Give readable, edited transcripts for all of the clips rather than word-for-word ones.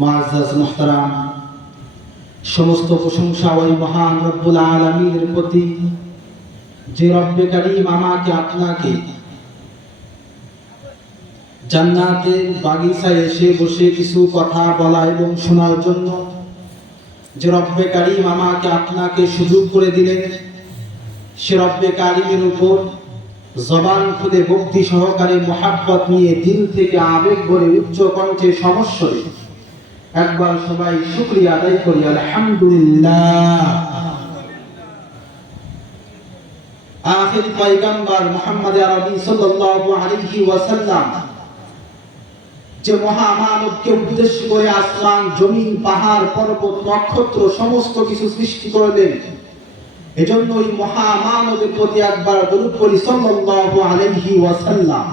মুআজ্জাজ মুহতারাম, সমস্ত প্রশংসা ওই মহান রব্বুল আলামিনের প্রতি, যে রব্বে কারীম আমাকে আপনাকে জান্নাতের বাগিচায় এসে বসে কিছু কথা বলা এবং শোনার জন্য যে রব্বে কারীম আমাকে আপনাকে সুযোগ করে দিলেন, সে রব্বে কারীমের উপর জবান খুলে ভক্তি সহকারে মুহাব্বত নিয়ে দিল থেকে আবেগ ভরে উচ্চ কণ্ঠে সমস্বরে একবার সবাই শুকরিয়া আদায় করি আলহামদুলিল্লাহ। আখির পয়গম্বর মুহাম্মদ আরবি সাল্লাল্লাহু আলাইহি ওয়াসাল্লাম যে মহামানবকে উদ্দেশ্য করে আসমান, জমিন, পাহাড়, পর্বত, নক্ষত্র সমস্ত কিছু সৃষ্টি করলেন, এজন্য ওই মহামানবের প্রতি একবার দরুদ পড়ি সাল্লাল্লাহু আলাইহি ওয়াসাল্লাম।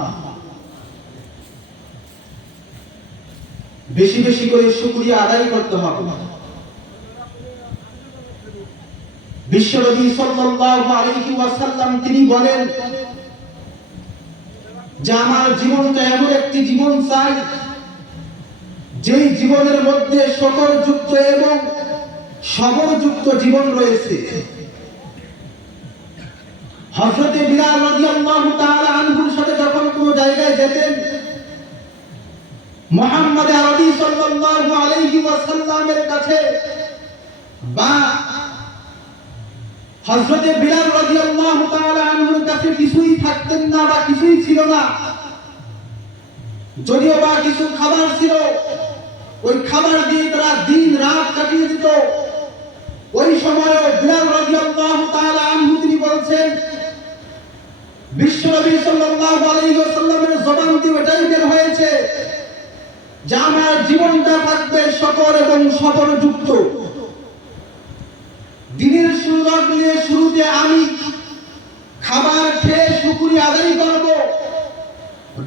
বেশি বেশি করে শুকরিয়া আদায় করতে হবে। বিশ্বনবী সাল্লাল্লাহু আলাইহি ওয়াসাল্লাম তিনি বলেন যে আমার জীবনটা এমন একটি জীবন চাই যেই জীবনের মধ্যে শকরযুক্ত এবং সবরযুক্ত জীবন রয়েছে। হযরত বিলাল রাদিয়াল্লাহু তাআলা আনহুর সাথে যখন কোনো জায়গায় যেতেন, মুহাম্মদ আরবি সাল্লাল্লাহু আলাইহি ওয়াসাল্লামের কাছে বা হযরত বিলাল রাদিয়াল্লাহু তাআলা আনহুর কাছে কিছুই থাকতেন না বা কিছুই ছিল না, যদিও বা কিছু খাবার ছিল, ওই খাবার দিয়ে তারা দিন রাত কাটিয়ে দিত। ওই সময় বিলাল রাদিয়াল্লাহু তাআলা আনহু তিনি বলছেন, বিশ্বনবী সাল্লাল্লাহু আলাইহি ওয়াসাল্লামের জবান দিয়ে এটাই বের হয়েছে যে আমার জীবনটা থাকবে শকর এবং সবরযুক্ত। দিনের শুরুতে আমি খাবার খেয়ে শুকরিয়া আদায় করব,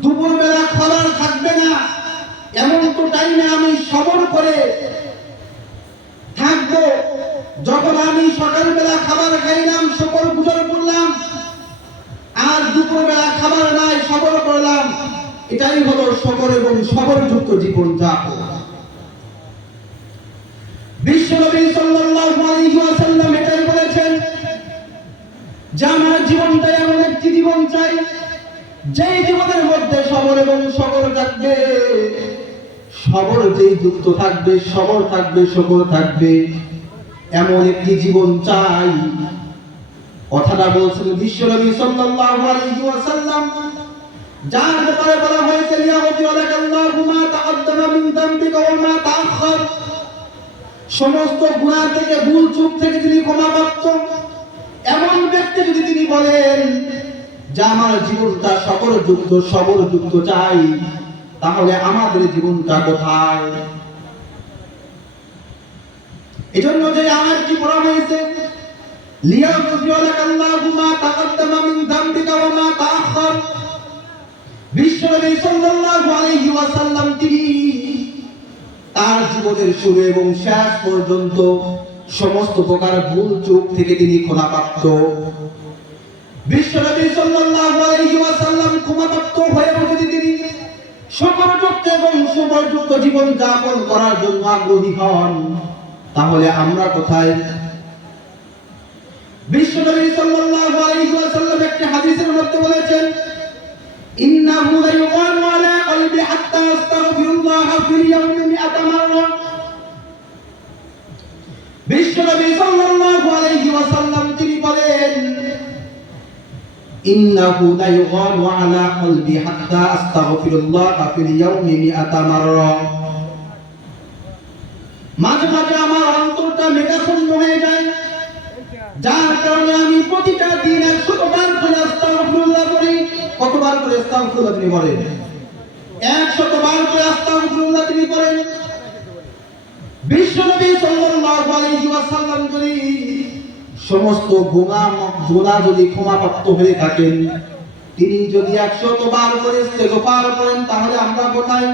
দুপুরবেলা খাবার থাকবে না এমন তো টাইমে আমি সবর করে থাকবো। যখন আমি সকালবেলা খাবার খাইলাম, শুকর গুজার করলাম, আর দুপুরবেলা খাবার নাই, সবর করলাম, এটাই হলো শকর এবং সবরযুক্ত জীবন যাপন। বিশ্বনবী সাল্লাল্লাহু আলাইহি ওয়াসাল্লাম এটাই বলেছেন যে আমার জীবনটা এমন একটি জীবন চাই যেই জীবনের মধ্যে সবর এবং শকর থাকবে। সবর যেই যুক্ত থাকবে, সবর থাকবে, শকর থাকবে, এমন একটি জীবন চাই। কথাটা বলছেন বিশ্বনবী সাল্লাল্লাহু আলাইহি ওয়াসাল্লাম, যার ব্যাপারে বলা হয়েছে লিয়াগফির লাকাল্লাহু মা তাকদ্দামা মিন যামবিকা ওয়া মা তাআখার, সমস্ত গুনাহ থেকে, ভুল চুক থেকে তিনি ক্ষমাপ্রাপ্ত। এমন ব্যক্তি যদি তিনি বলেন যে আমার জীবনটা শকরযুক্ত, সবরযুক্ত চাই, তাহলে আমাদের জীবনটা কোথায়? এজন্য যে আয়াতটি পড়া হয়েছে লিয়াগফির লাকাল্লাহু মা তাকদ্দামা মিন যামবিকা ওয়া মা তাআখার, বিশ্বনবী সাল্লাল্লাহু আলাইহি ওয়াসাল্লাম তিনি তার জীবনের শুরু এবং শেষ পর্যন্ত সমস্ত প্রকার ভুল চুক থেকে তিনি ক্ষমাপ্রাপ্ত। বিশ্বনবী সাল্লাল্লাহু আলাইহি ওয়াসাল্লাম ক্ষমাপ্রাপ্ত হয়ে যদি তিনি শকরযুক্ত এবং সবরযুক্ত জীবন যাপন করার জন্য আগ্রহী হন, তাহলে আমরা কোথায়? বিশ্বনবী সাল্লাল্লাহু আলাইহি ওয়াসাল্লাম একটি হাদিসের মধ্যে বলেছেন, ইন্নাহু লা ইউগানু আলা কলবি হাত্তা আস্তাগফিরুল্লাহ ফিল ইয়াউমি মিআতা মাররা। বিশ্বনবী সাল্লাল্লাহু আলাইহি ওয়াসাল্লাম তিনি বলেন, ইন্নাহু লা ইউগানু আলা কলবি হাত্তা আস্তাগফিরুল্লাহ ফিল ইয়াউমি মিআতা মাররা। মাঝে মাঝে আমার অন্তরটা মেঘাচ্ছন্ন হয়ে যায়, যার কারণে আমি প্রতিটা দিন 100 বার করে আস্তাগফিরুল্লাহ করি। কতবার করে আস্তাগফিরুল্লাহ তিনি বলেন? 100 বার করে আস্তাগফিরুল্লাহ তিনি করেন। বিশ্বনবী সাল্লাল্লাহু আলাইহি ওয়াসাল্লাম যদি সমস্ত গুনাহ যদি ক্ষমাপ্রাপ্ত হয়ে থাকেন, তিনি যদি 100 বার করে ইস্তেগফার করেন, তাহলে আমরা কোথায়?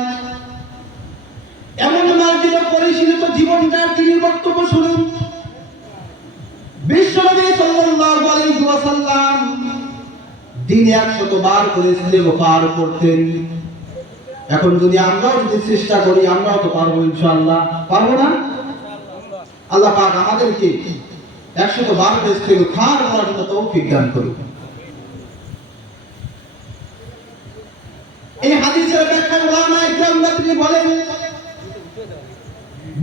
এমন মার্জিত পরিশীলিত জীবনটার তিনি বক্তব্য শুনুন। বিশ্বনবী সাল্লাল্লাহু আলাইহি ওয়াসাল্লাম দিনে 100 বার করে ইস্তেগফার করতেন। এখন যদি আমরাও যদি চেষ্টা করি, আমরাও তো পারবো ইনশাআল্লাহ, পারবো না? আল্লাহ পাক আমাদেরকে 100বার ইস্তেগফার করার জন্য তৌফিক দান করুন। এই হাদিসের ব্যাখ্যায় উলামা ইকরামরা তিনি বলেন,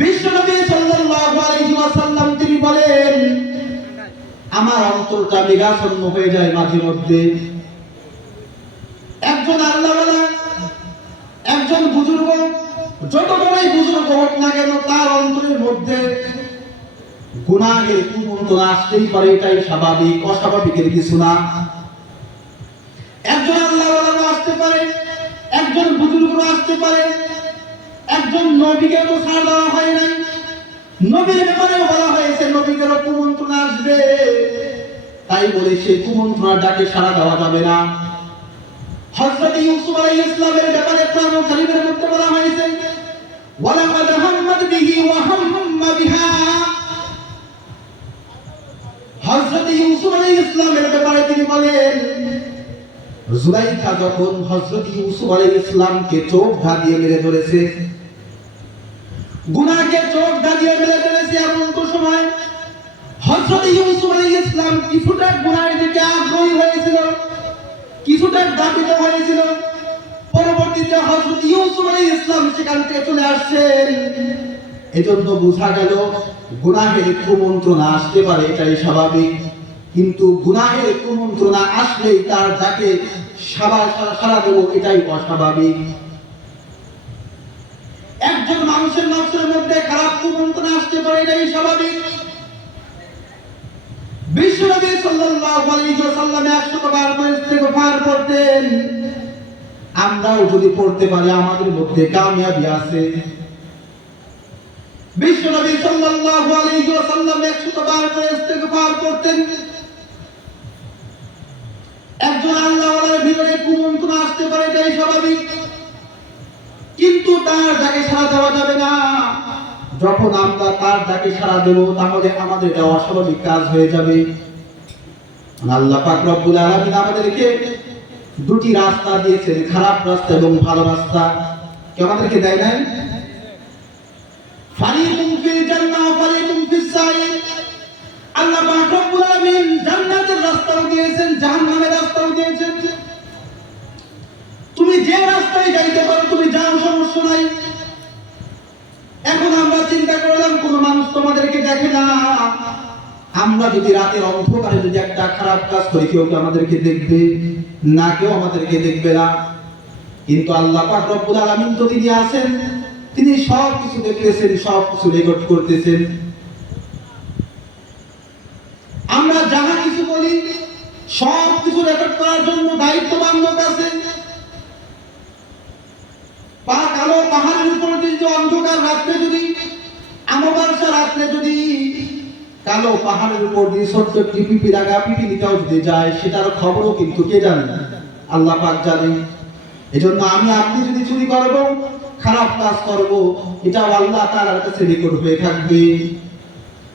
বিশ্বনবী সাল্লাল্লাহু আলাইহি ওয়াসাল্লাম তিনি বলেন, আমার অন্তরটা মেঘাচ্ছন্ন হয়ে যায় মাঝে মধ্যে। একজন আল্লাহওয়ালা, একজন বুজুর্গ, যত বড়ই বুজুর্গ হোক না কেন, তার অন্তরের মধ্যে গুনাহের কুমন্ত্রণা আসতেই পারে, এটাই স্বাভাবিক, অস্বাভাবিকের কিছু না। একজন আল্লাহওয়ালা আসতে পারে, একজন বুজুর্গ আসতে পারে, একজন নবীকে তো ছাড় দেওয়া হয় নাই, নবীর ব্যাপারে বলা হয়েছে নবীদেরও কুমন্ত্রণা আসবে, তাই বলে সেই কুমন্ত্রণার ডাকে সাড়া দেওয়া যাবে না। হযরত ইউসুফ আলাইহিস সালামের ব্যাপারে কোরআন কারীমের মধ্যে বলা হয়েছে, ওয়ালাকাদ হাম্মাত বিহি ওয়া হাম্মা বিহা। হযরত ইউসুফ আলাইহিস সালামের ব্যাপারে তিনি বলেন, জুলাইখা যখন হযরত ইউসুফ আলাইহিস সালামকে চোখ ধাঁধিয়ে মেরে ধরেছে, গুনাহকে চোখ ধাঁধিয়ে মেরে ধরেছে, এমন তো সময় হযরত ইউসুফ আলাইহিস সালাম কিছুটা গুনাহের দিকে আগ্রহী হয়েছিল, কিছুটা দাবিত হয়েছিল। পরবর্তীতে হযরত ইউসুফ আলাইহিস সালাম সেখান থেকে চলে আসছেন। এজন্য বোঝা গেল গুনাহের কুমন্ত্রণা আসতে পারে, এটাই স্বাভাবিক, কিন্তু গুনাহের কুমন্ত্রণা আসলেই তার যাকে সাড়া দেব এটাই অস্বাভাবিক। একজন মানুষের নফসের মধ্যে খারাপ কুমন্ত্রণা আসতে পারে, এটাই স্বাভাবিক। বিশ্বনবী সাল্লাল্লাহু আলাইহি ওয়াসাল্লাম 100বার ইস্তেগফার করতেন। আমরাও যদি পড়তে পারি আমাদের মধ্যে কামিয়াবি আছে। বিশ্বনবী সাল্লাল্লাহু আলাইহি ওয়াসাল্লাম 100বার ইস্তেগফার করতেন। একজন আল্লাহওয়ালার ভিতরে কুমন্ত্রণা আসতে পারে, এটাই স্বাভাবিক, কিন্তু তার ডাকে সাড়া দেওয়া যাবে না। যখন আমরা তার ডাকে সাড়া দেব, তাহলে আমাদের এটা অস্বাভাবিক কাজ হয়ে যাবে। আল্লাহ পাক রব্বুল আলামিন আমাদেরকে দুটি রাস্তা দিয়েছেন, খারাপ রাস্তা এবং ভালো রাস্তা। কি আমাদেরকে দেয় নাই? ফারিকুম ফিল জান্নাহ ওয়া ফারিকুম ফিস সাইর। আল্লাহ পাক রব্বুল আলামিন জান্নাতের রাস্তাও দিয়েছেন, জাহান্নামের রাস্তাও দিয়েছেন। তুমি যে রাস্তায় যাইতে পারো তুমি যাও, সমস্যা নাই। এখন আমরা চিন্তা করলাম কোন মানুষ তোমাদেরকে দেখে না, আমরা যদি রাতের অন্ধকারে যদি একটা খারাপ কাজ করি, কেউ আমাদেরকে দেখবে না? কেউ আমাদেরকে দেখবে না। কিন্তু আল্লাহ পাক রব্বুল আলামিন তো তিনি আছেন, তিনি সব কিছু দেখতেছেন, সব কিছু রেকর্ড করতেছেন। আমরা যাহা কিছু বলি সব কিছু রেকর্ড করার জন্য দায়িত্ববান লোক আছে। কালো পাহাড়ের উপরে যদি অন্ধকার রাত্রে যদি অমাবস্যা রাত্রে যদি কালো পাহাড়ের উপর দিয়ে ছোট্ট একটি পিপি লাগা পিপিলিকাও যদি যায়, সেটার খবরও কিন্তু কে জানে? আল্লাহ পাক জানে। এজন্য আমি আপনি যদি চুরি করব, খারাপ কাজ করব, এটা আল্লাহ তাআলার কাছে রেকর্ড হয়ে থাকবে।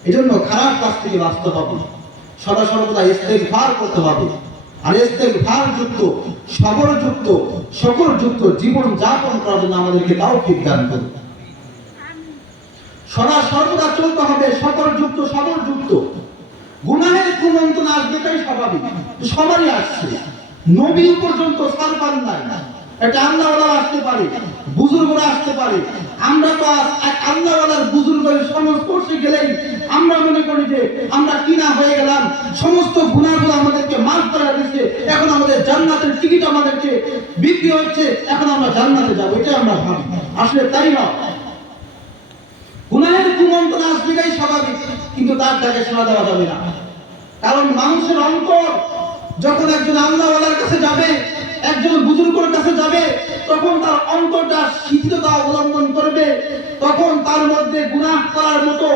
এজন্য খারাপ কাজ থেকে বাঁচতে হবে, সদা সর্বদা ইস্তেগফার করতে হবে। আর ইস্তেগফার যুক্ত, সবর যুক্ত, শকর যুক্ত জীবন যাপন করার জন্য আমাদেরকে তৌফিক দান করুন। সদা সর্বদা চলতে হবে শকর যুক্ত, সবর যুক্ত। গুনাহের কুমন্ত্রণা আসবে, এটাই স্বাভাবিক, সবারই আসছে। নবী পর্যন্ত ছাড় পান নাই। এটা আল্লাহওয়ালা আসতে পারে, বুজুর্গরা আসতে পারে। আমরা তো এক আল্লাহওয়ালার বুজুর্গের সংস্পর্শে গেলেই আমরা মনে করি যে আমরা কিনা হয়ে গেলাম, সমস্ত গুনাহগুলো আমাদেরকে মাফ করে দিয়েছে, এখন আমাদের জান্নাতের টিকিট আমাদেরকে বিক্রি হচ্ছে, এখন আমরা জান্নাতে যাব, এটা আমরা ভাবি। আসলে তাই না। গুনাহের কুমন্ত্রণা আসবেই স্বাভাবিক, কিন্তু তার ডাকে সাড়া দেওয়া যাবে না। কারণ মানুষের অন্তর যখন একজন আল্লাহওয়ালার কাছে যাবে, একজন বুজুর্গের কাছে যাবে, তখন তার অন্তরটা শিথিলতা অবলম্বন করবে, তখন তার মধ্যে গুনাহ করার মতো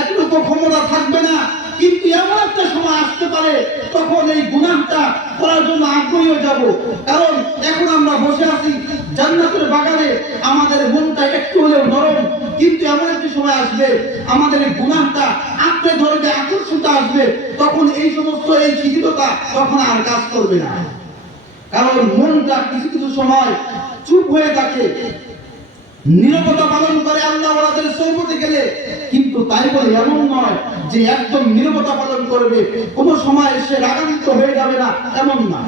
এতটুকু ক্ষমতা থাকবে না। কিন্তু এমন একটা সময় আসতে পারে তখন এই গুনাহটা করার জন্য আগ্রহী হয়ে যাব। কারণ এখন আমরা বসে আছি জান্নাতের বাগানে, আমাদের মনটা একটু হলেও নরম, কিন্তু এমন একটা সময় আসবে আমাদের এই গুনাহটা আঁকড়ে ধরবে, আকর্ষণটা আসবে, তখন এই সমস্ত এই শিথিলতা তখন আর কাজ করবে না। কারণ মনটা কিছু কিছু সময় চুপ হয়ে থাকে, নীরবতা পালন করে আল্লাহ ওয়ালাদের সোহবতে গেলে, কিন্তু তাই বলে এমন নয় যে একদম নীরবতা পালন করবে, কোনো সময় সে রাগান্বিত হয়ে যাবে না, এমন না।